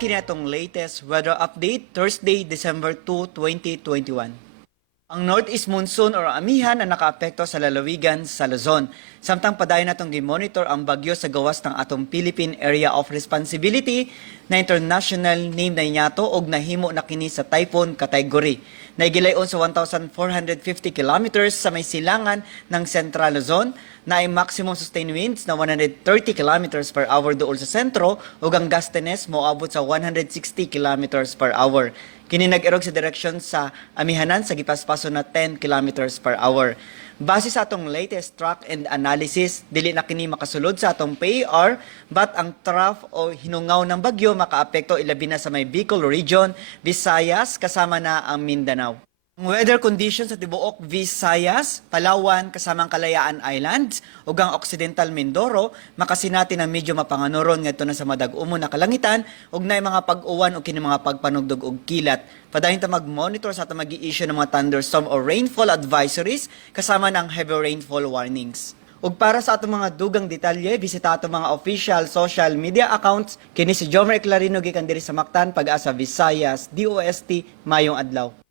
Kini atong latest weather update Thursday, December 2, 2021. Ang northeast monsoon or amihan ang nakaapekto sa lalawigan sa Luzon. Samtang padayon natong gi-monitor ang bagyo sa gawas ng atong Philippine Area of Responsibility na international name na inyato og nahimo na kini sa typhoon category. Naigilayon sa 1,450 kilometers sa may silangan ng Central Luzon na ay maximum sustained winds na 130 kilometers per hour dool sa sentro ug ang gustiness moabot sa 160 kilometers per hour. Kini nag-irog sa direksyon sa amihanan sa gipaspaso na 10 kilometers per hour. Base sa atong latest track and analysis, dili na kini makasulod sa atong PAR, but ang trough o hinungaw ng bagyo makaapekto ilabi na sa may Bicol region, Visayas, kasama na ang Mindanao. Ang weather conditions sa tibuok Visayas, Palawan, kasamang Kalayaan Islands, ug ang Occidental Mindoro, makasinati ng medyo mapanganuron ngadto na sa madag-umon na kalangitan, ug naay mga pag-uwan o kini mga pagpanugdog og kilat. Padayon ta mag-monitor sa atong mag-i-issue ng mga thunderstorm or rainfall advisories, kasama ng heavy rainfall warnings. Ug para sa atong mga dugang detalye, bisita atong mga official social media accounts. Kini si Jomer Clarino gikan diri sa Mactan, PAGASA Visayas, DOST, Mayong adlaw.